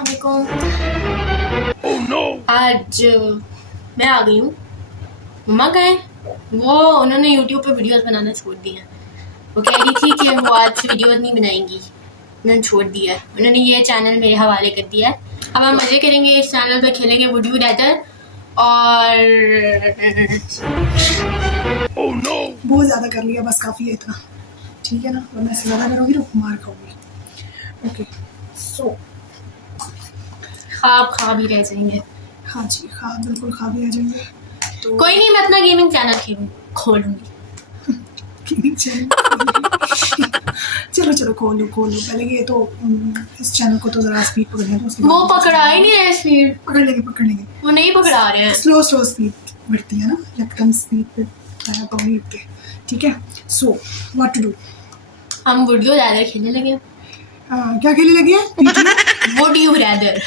आज मैं आ गई हूँ। मम्मा गए वो उन्होंने यूट्यूब पे वीडियोस बनाना छोड़ दी हैं। वो कह रही थी कि वो आज से वीडियोस नहीं बनाएंगी, उन्होंने छोड़ दिया है। उन्होंने ये चैनल मेरे हवाले कर दिया है। अब हम मज़े करेंगे इस चैनल पे, खेलेंगे वुड यू रैदर और बहुत ज़्यादा कर लिया, बस काफ़ी है इतना, ठीक है ना, वरना इससे ज़्यादा करोगी तो मार खाओगी। ओके सो ख्वाब खा भी रह जाएंगे। हाँ जी, ख्वाब बिल्कुल ख्वाब ही आ जाएंगे। तो कोई नहीं, मैं अपना गेमिंग चैनल खोलूंगी। चलो चलो खोलो पहले ये तो इस चैनल को तो ज़रा स्पीड पकड़ने दो, उसके वो बाद पकड़ा ही नहीं है स्पीड। पकड़ लेंगे वो नहीं पकड़ा रहे हैं। स्लो स्पीड बढ़ती है ना, यकदम स्पीड पे पकड़ने लगते हैं, ठीक है। सो व्हाट टू डू, हम वुड यू रैदर खेलने लगे। क्या खेलने लगे हैं? वुड यू रैदर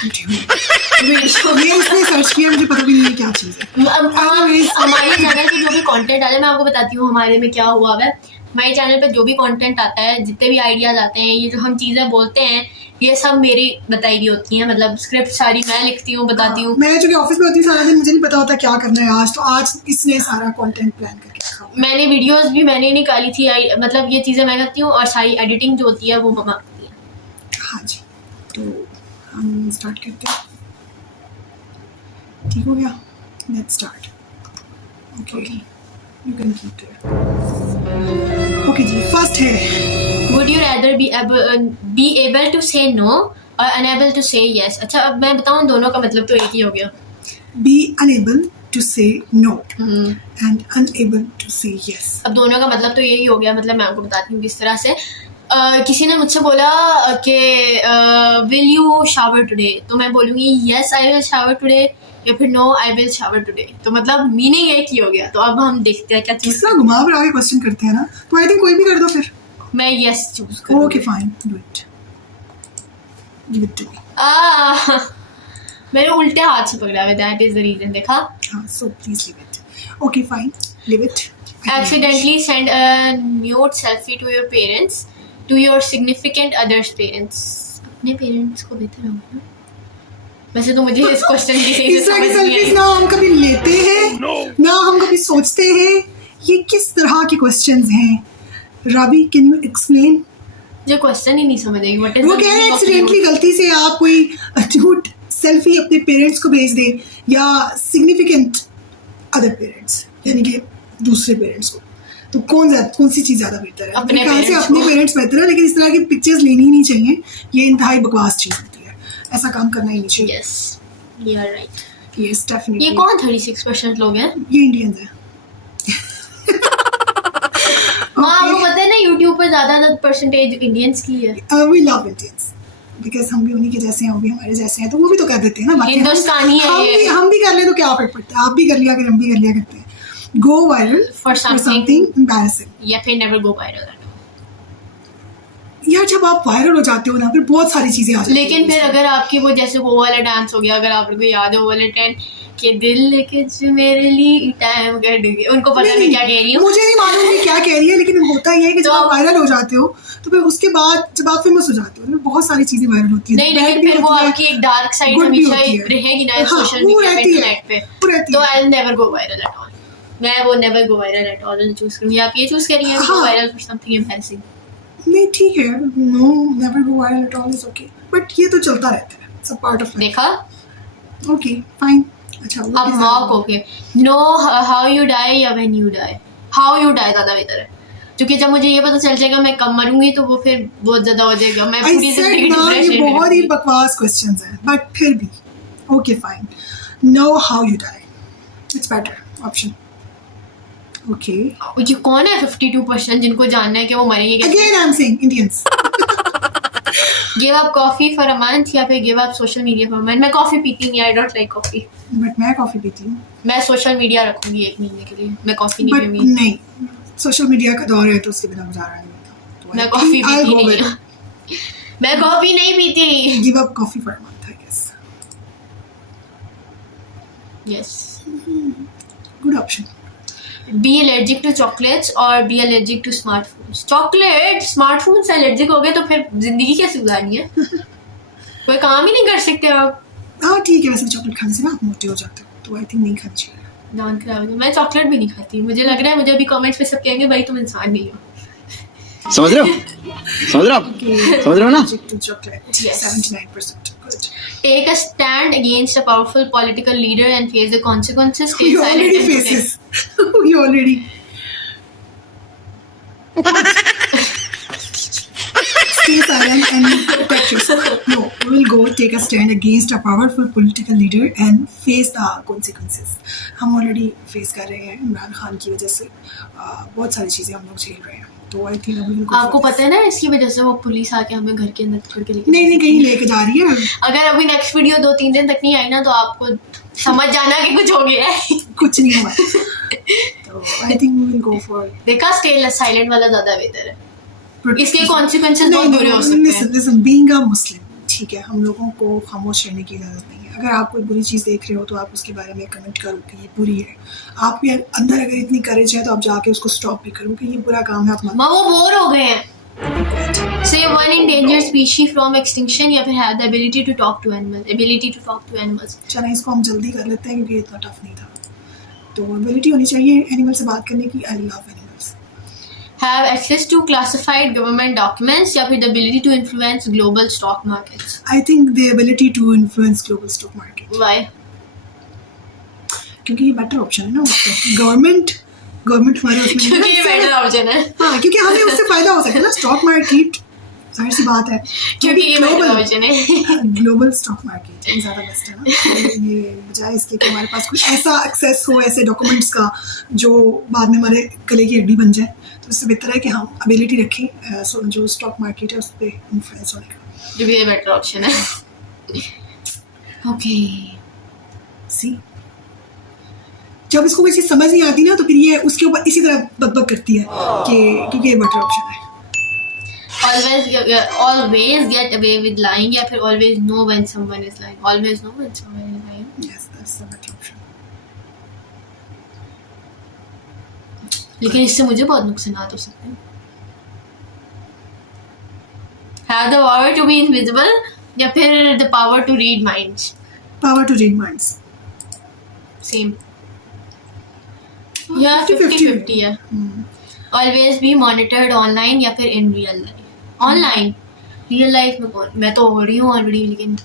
ये इसने सर्च किया, मुझे पता भी नहीं है क्या चीज़ है। हमारे चैनल पे जो भी कंटेंट आता है, मैं आपको बताती हूँ हमारे में क्या हुआ है। हमारे चैनल पे जो भी कंटेंट आता है, जितने भी आइडियाज आते हैं, ये जो हम चीज़ें बोलते हैं, ये सब मेरी बताई हुई होती हैं। मतलब स्क्रिप्ट सारी मैं लिखती हूँ, बताती हूँ। मैं जो कि ऑफिस में होती हूँ सारा दिन, मुझे नहीं पता होता क्या करना है आज, तो आज इसने सारा कंटेंट प्लान करके रखा। मैंने वीडियोस भी मैंने निकाली थी, मतलब ये चीज़ें मैं करती हूँ, और सारी एडिटिंग जो होती है वो मम्मा करती है। हाँ जी, तो हम स्टार्ट करते हैं, ठीक हो गया, let's start. Okay you can keep there. Okay जी, फर्स्ट है would you rather be able to say no or unable to say yes. अच्छा, अब मैं बताऊँ, दोनों का मतलब तो एक ही हो गया। B unable to say no and unable to say yes. अब दोनों का मतलब तो यही हो गया। मतलब मैं आपको बताती हूँ किस तरह से। किसी ने मुझसे बोला कि विल यू शावर टुडे, तो मैं बोलूँगी yes I will shower today, या फिर no I will shower today. तो मतलब मीनिंग एक ही हो गया। तो अब हम देखते हैं क्या चूज। कितना घुमा फिरा के क्वेश्चन करते हैं ना, तो आई थिंक कोई भी कर दो फिर। मैं यस चूज करूँगी। Okay fine, do it, give it to me. मेरे उल्टे हाथ से पकड़ा हुआ, दैट इज द रीजन। देखा? हाँ, so please leave it. Okay fine, leave it. Accidentally send a nude selfie to your parents, to your significant other's parents. अपने parents को बेहतर होगा ना। वैसे तो मुझे इस क्वेश्चन की सही इस से तरह की समझ नहीं सेल्फीज आई। ना हम कभी लेते हैं ना हम कभी सोचते हैं। ये किस तरह के क्वेश्चंस हैं? राबी, कैन यू एक्सप्लेन? जो क्वेश्चन ही नहीं समझ आई। व्हाट इज वो कह रहे हैं एक्सीडेंटली गलती से आप कोई न्यूड सेल्फी अपने पेरेंट्स को भेज दे, या सिग्निफिकेंट अदर पेरेंट्स यानी कि दूसरे पेरेंट्स को, तो कौन सी चीज़ ज़्यादा बेहतर है? अपने कहाँ से parents अपने को। पेरेंट्स बेहतर है, लेकिन इस तरह की पिक्चर्स लेनी ही नहीं चाहिए। ये इंतहाई बकवास चीज़ होती है, ऐसा काम करना ही नहीं चाहिए। Yes, you are right. Yes definitely. ये कौन 36% लोग हैं? ये इंडियंस है। हाँ, वो पता है ना, यूट्यूब पर ज़्यादा परसेंटेज इंडियंस की है। वी लव इंडियंस बिकॉज हम भी उन्हीं के जैसे हैं, वो भी हमारे जैसे हैं, तो वो भी तो कर देते हैं ना। बाकी हिंदुस्तानी है ये। हम भी कर ले तो क्या फर्क पड़ता है? आप भी कर लिया, अगर हम भी कर लिया करते हैं। Go viral For something embarrassing. या फिर नेवर गो वायरल। यार जब आप वायरल हो जाते हो ना, फिर बहुत सारी चीजें आ जाती हैं। लेकिन फिर अगर आपकी वो जैसे वो वाला डांस हो गया, अगर आप लोगों को याद है वो वाले ट्रेंड के दिल लेके जो मेरे लिए टाइम कर देंगे, उनको पता नहीं क्या कह रही हूँ। मुझे नहीं मालूम कि क्या कह रही है, लेकिन होता ही है कि जब आप वायरल हो जाते हो तो फिर उसके बाद जब आप फेमस हो जाते हो तो बहुत सारी चीजें वायरल होती हैं। नहीं, लेकिन फिर वो आपकी एक डार्क साइड good भी हमेशा होती है। रहेगी ना हाँ, सोशल वो मीडिया पे, रहती है, इंटरनेट पे। वो रहती तो है। I never go viral at all. मैं वो never go viral at all choose करूंगी। आप ये चूज करिए, गो हाँ। Viral for something embarrassing. नहीं ठीक है, no never go viral at all is okay, but ये तो चलता रहता है, it's a part of life. देखा? Okay fine. अच्छा अब mock okay, no how you die या when you die. How you die ज्यादा बेहतर है, क्योंकि जब मुझे ये पता चल जाएगा मैं कब मरूंगी तो वो फिर बहुत ज्यादा हो जाएगा। मैं पूरी जिंदगी ये डिप्रेशन बहुत ही में। बकवास क्वेश्चंस हैं, बट फिर भी okay fine. No how you die, it's better option. Okay ये कौन है 52% जिनको जानना है कि वो मरेंगे कैसे? Again I am saying Indians. Give up coffee for a month या फिर give up social media for a month. मैं कॉफी पीती नहीं, I don't like coffee. But मैं कॉफी पीती हूँ। मैं सोशल मीडिया रखूंगी 1 महीने के लिए। मैं कॉफी नहीं बट पीऊंगी। नहीं, सोशल मीडिया का दौर है तो उसके बिना गुजारा नहीं होता, तो मैं कॉफी पीती नहीं। मैं कॉफी नहीं पीती। Give up coffee for a month I guess. Yes. Good option. Be allergic to chocolates और be allergic to smartphones. Chocolate, smartphone से एलर्जिक हो गए तो फिर जिंदगी कैसे गुजारनी है? कोई काम ही नहीं कर सकते आप। हाँ ठीक है, वैसे चॉकलेट खाने से ना आप मोटे हो जाते हो, तो आई थिंक नहीं खानी चाहिए। दान खराब हो गया। मैं चॉकलेट भी नहीं खाती, मुझे लग रहा है मुझे अभी कमेंट्स पे सब कहेंगे भाई तुम इंसान नहीं हो। समझ रहे हो समझ रहे हो आप समझ रहे हो ना। Allergic to chocolate. Yes. 79%. Good. Take a stand against a powerful political leader and face the consequences. Stay We silent already and faces. We already. Stay silent and protect yourself. No, we will go take a stand against a powerful political leader and face the consequences. हम already face कर रहे हैं इमरान खान की वजह से बहुत सारी चीज़ें हम लोग झेल रहे हैं, तो I think we will go आपको for पता है ना इसकी वजह से वो पुलिस आके हमें घर के अंदर छोड़ के लेके नहीं नहीं कहीं लेके जा रही है, अगर अभी नेक्स्ट वीडियो 2-3 दिन तक नहीं आई ना तो आपको समझ जाना कि कुछ हो गया है। कुछ नहीं हुआ, तो I think we will go for देखा स्टे साइलेंट वाला ज्यादा बेहतर है, इसके कॉन्सिक्वेंसेस बहुत बुरे हो सकते हैं। लिसन बीइंग अ मुस्लिम, ठीक है, हम लोगों को खामोश रहने की इजाज़त नहीं है। अगर आप कोई बुरी चीज़ देख रहे हो तो आप उसके बारे में कमेंट करो कि ये बुरी है। आप भी अंदर अगर इतनी करेज है तो आप जाके उसको स्टॉप भी करो कि ये बुरा काम है, आप मत माँ वो बोर हो गए हैं। Say one endangered species from extinction या फिर have the ability to talk to animals. चलो इसको हम जल्दी कर लेते हैं क्योंकि इतना टफ नहीं था। तो एबिलिटी होनी चाहिए एनिमल से बात करने की। I love animals. Have access to classified government documents या फिर the ability to influence global stock markets. I think the ability to influence global stock market, Why? क्योंकि ये बेटर ऑप्शन है ना उसका। गवर्नमेंट हमारे उसमें क्योंकि ये बेटर ऑप्शन है। हाँ, क्योंकि हमें उससे फायदा हो सकता है ना। स्टॉक मार्केट जाहिर सी बात है, क्योंकि ये बेटर ऑप्शन है। ग्लोबल स्टॉक मार्केट ये ज़्यादा बेस्ट है ना। ये बजाय इसके कि हमारे पास कुछ ऐसा एक्सेस हो ऐसे डॉक्यूमेंट्स का जो बाद में हमारे गले की हड्डी बन जाए, तो इससे बेहतर है कि हम एबिलिटी रखें जो स्टॉक मार्केट है उस पर इन्फ्लुएंस होने का। जो भी ये बेटर ऑप्शन है। ओके सी जब इसको कोई चीज़ समझ नहीं आती ना तो फिर ये उसके ऊपर इसी तरह बकबक करती है कि क्योंकि ये बेटर ऑप्शन है। always get away with lying या फिर always know when someone is lying. Always know when someone is lying. Yes, that's the better option. लेकिन इससे मुझे बहुत नुकसान हो सकते हैं। Have the power to be invisible या फिर the power to read minds. Power to read minds. Same. या 50-50 है। Always be monitored online या फिर in real life. Online, real life में कौन? मैं तो हो रही हूँ ऑलरेडी, लेकिन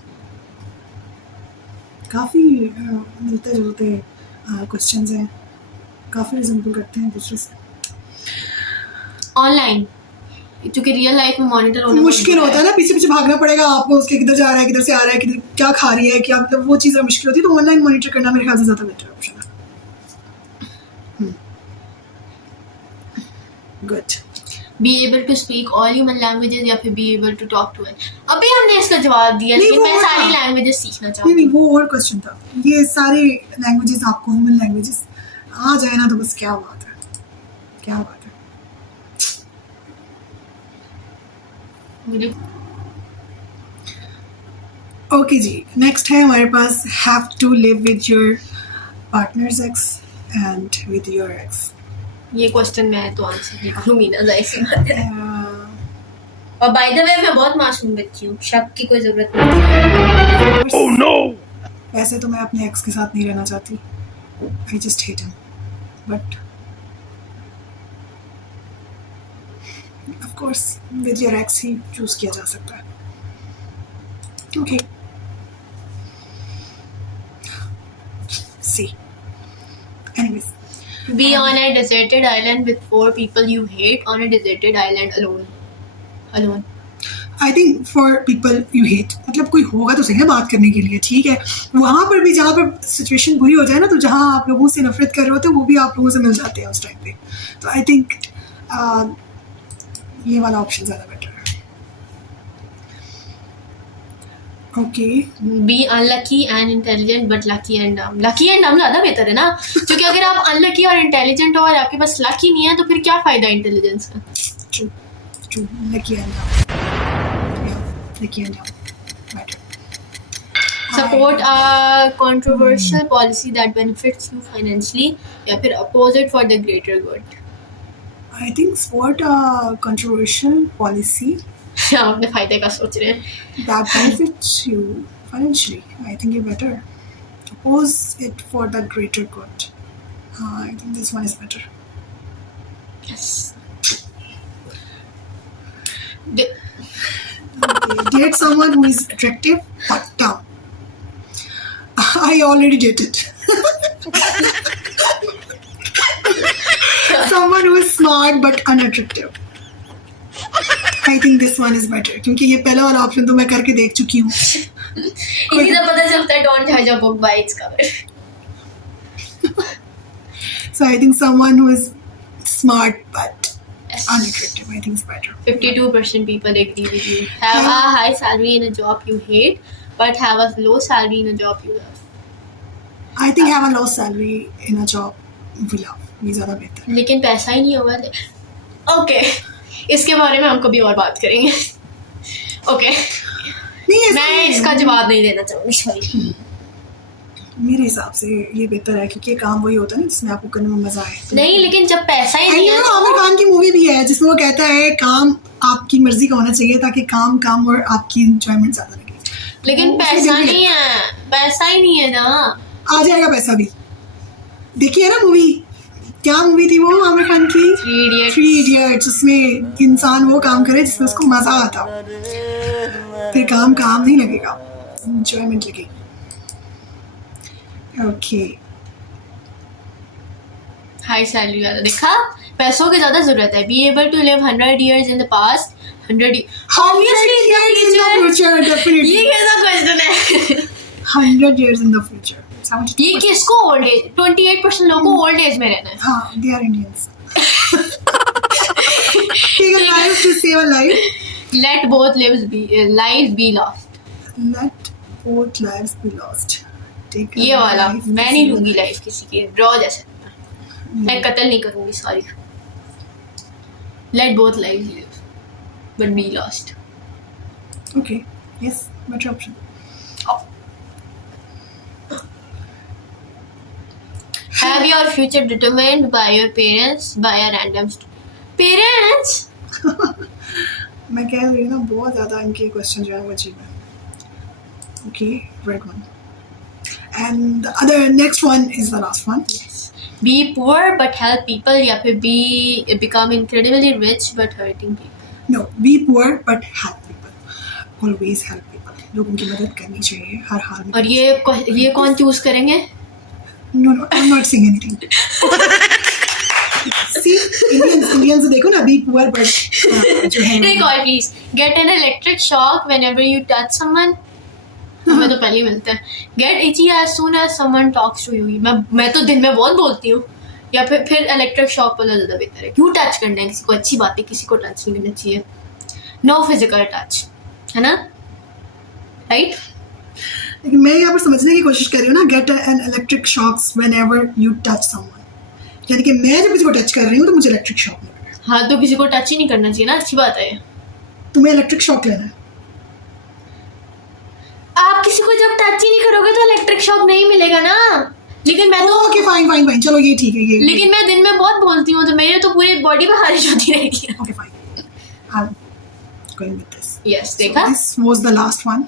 काफ़ी मिलते जुलते क्वेश्चंस हैं, काफ़ी रिजेंबल करते हैं दूसरे से। ऑनलाइन क्योंकि रियल लाइफ में मॉनिटर होना मुश्किल होता है ना, पीछे पीछे भागना पड़ेगा आपको उसके, किधर जा रहा है किधर से आ रहा है किधर क्या खा रही है क्या, मतलब वो चीज़ें मुश्किल होती है। तो ऑनलाइन मॉनिटर करना मेरे ख्याल से ज़्यादा बेटर ऑप्शन है। Good. Be able to speak all human languages या फिर be able to talk to अभी हमने इसका जवाब दिया, लेकिन मैं सारी लैंग्वेजेस सीखना चाहती हूँ। नहीं वो और क्वेश्चन था, ये सारे लैंग्वेजेस आपको ह्यूमन लैंग्वेजेस आ जाए ना तो बस क्या बात है, क्या बात है। मुझे ओके जी, नेक्स्ट है हमारे पास have to live with your partners ex and with your ex. ये क्वेश्चन मैं तो आंसर नहीं करूँगी ना, जाहिर सी बात है। और बाय द वे मैं बहुत मासूम बच्ची हूँ, शक की कोई जरूरत नहीं। Oh no! वैसे तो मैं अपने एक्स के साथ नहीं रहना चाहती, I just hate him, but of course with your ex ही चूज किया जा सकता है। Okay see anyways, Be on a deserted island with 4 people you hate on a deserted island alone. I think for people you hate, मतलब कोई होगा तो सही ना बात करने के लिए, ठीक है। वहाँ पर भी जहाँ पर सिचुएशन बुरी हो जाए ना, तो जहाँ आप लोगों से नफरत कर रहे होते हैं वो भी आप लोगों से मिल जाते हैं उस टाइम पे। तो आई थिंक ये वाला ऑप्शन ज़्यादा बेटर है। Okay Be unlucky and intelligent but lucky and dumb. Lucky and dumb ज़्यादा बेहतर है ना, क्योंकि अगर आप अनलकी और इंटेलिजेंट हो और आपके पास लक ही नहीं है तो फिर क्या फ़ायदा इंटेलिजेंस का। ट्रू ट्रू, लकी एंड डम, लकी एंड डम better. Support a controversial policy that benefits you financially या फिर oppose it for the greater good. I think support controversial policy आप अपने फायदे का सोच रहे हैं. that benefits you financially. I think you better oppose it for the greater good. I think this one is better. Yes. Okay. Date someone who is attractive but dumb. I already dated. Someone who is smart but unattractive. I think this one is better क्योंकि ये पहला वाला option तो मैं करके देख चुकी हूँ. इसी से पता चलता है don't judge a book by its cover. So I think someone who is smart but Yes. unattractive, I think is better. 52% people agree with you. Have a high salary in a job you hate, but have a low salary in a job you love. I think have a low salary in a job we love. ये ज़्यादा बेहतर है. लेकिन पैसा ही नहीं होगा. Okay, इसके बारे में हम कभी और बात करेंगे. ओके, नहीं ऐसा मैं नहीं है. इसका जवाब नहीं देना चाहूँगी. सॉरी. मेरे हिसाब से ये बेहतर है क्योंकि ये काम वही होता है ना जिसमें आपको करने में मजा आए. नहीं, लेकिन जब पैसा ही नहीं है आमिर खान की मूवी भी है जिसमें वो कहता है काम आपकी मर्जी का होना चाहिए ताकि काम काम और आपकी इंजॉयमेंट ज्यादा लगे. लेकिन वो पैसा उसमें नहीं है. पैसा ही नहीं है ना. आ जाएगा पैसा भी. देखिए ना मूवी, क्या मूवी थी वो आमिर खान की? 3 Idiots. 3 Idiots. उसमें इंसान वो काम करे जिसमें उसको मजा आता हो. फिर काम काम नहीं लगेगा, इंजॉयमेंट लगेगी. ओके. हाई सैलरी वाला देखा. पैसों की ज्यादा जरूरत है. Be able to live 100 years in the past. 100 Obviously, in the future, definitely. ये कैसा क्वेश्चन है? 100 years in the future. 70%. ये किसको ओल्ड एज? 28% लोगों को ओल्ड एज में रहना है. हाँ, they are Indians. Take a life to save a life. Let both lives be lost. Let both lives be lost. Take a ये वाला life to मैं नहीं save a लूंगी life. लाइफ किसी की. ड्रॉ जैसे मैं कत्ल नहीं करूंगी. Sorry. Let both lives live but be lost. Okay. Yes, better option. Have your future determined by your parents by a random parents? मैं कह रही हूँ ना बहुत ज़्यादा इनके क्वेश्चन जो है वो अजीब है. Okay, right one. And the other next one is the last one. Be poor but help people या फिर become incredibly rich but hurting people. No, be poor but help people. Always help people. लोगों की मदद करनी चाहिए हर हाल में. और ये कौन चूज करेंगे? No, I'm not saying anything. See, Indians देखो ना, be poor but जो है. एक और please. Get an electric shock whenever you touch someone. हमें तो पहले ही मिलता है. Get itchy as soon as someone talks to you. मैं तो दिन में बहुत बोलती हूँ. या फिर इलेक्ट्रिक शॉक वाला ज़्यादा बेहतर है. क्यों टच करना है किसी को? अच्छी बात है, किसी को टच नहीं करना चाहिए. नो फिजिकल टच, है ना? राइट. लेकिन मैं यहाँ पर समझने की कोशिश कर रही हूँ ना, get an electric shocks whenever you touch someone. यानी कि मैं जब किसी को टच कर रही हूँ तो मुझे इलेक्ट्रिक शॉक लगेगा. हाँ, तो किसी को टच ही नहीं करना चाहिए ना. अच्छी बात है. तुम्हें इलेक्ट्रिक शॉक लेना है. आप किसी को जब टच ही नहीं करोगे तो इलेक्ट्रिक शॉक नहीं मिलेगा ना. लेकिन मैं तो ओके फाइन चलो ये ठीक है ये. लेकिन मैं दिन में बहुत बोलती हूँ तो मेरे तो पूरी बॉडी पे खारिश होती रहेगी. Okay fine. I am going with this. Yes, देखा. This was the last one.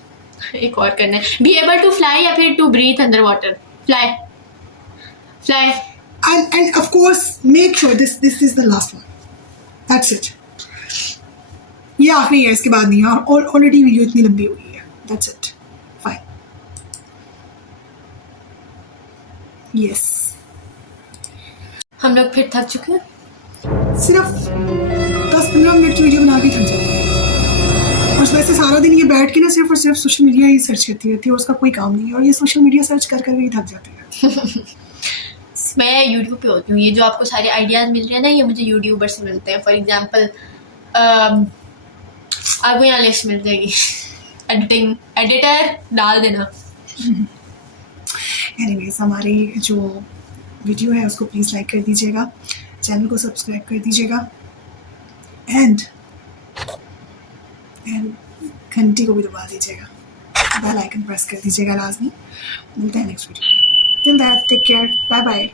एक और करना है. बी एबल टू फ्लाई या फिर to breathe under water. Fly. And of course make sure this is the last one. That's it. ये आखिरी है, इसके बाद नहीं है. और ऑलरेडी वीडियो इतनी लंबी हो गई है. That's it. Fine. Yes. हम लोग फिर थक चुके हैं. सिर्फ 10-15 मिनट की वीडियो बना के थक जाते हैं. और वैसे सारा दिन ये बैठ के ना सिर्फ और सिर्फ सोशल मीडिया ही सर्च करती रहती है और उसका कोई काम नहीं है. और ये सोशल मीडिया सर्च कर कर ही थक जाते हैं. मैं यूट्यूब पे होती हूँ. ये जो आपको सारे आइडियाज़ मिल रहे हैं ना, ये मुझे यूट्यूबर से मिलते हैं. फॉर एग्जांपल आपको यहाँ लिस्ट मिल जाएगी. एडिटर डाल देना. एनीवेज हमारी जो वीडियो है उसको प्लीज़ लाइक कर दीजिएगा, चैनल को सब्सक्राइब कर दीजिएगा एंड घंटी को भी दबा दीजिएगा. बेल आइकन प्रेस कर दीजिएगा लाजमी. मिलते हैं next video. Till that take care. Bye bye.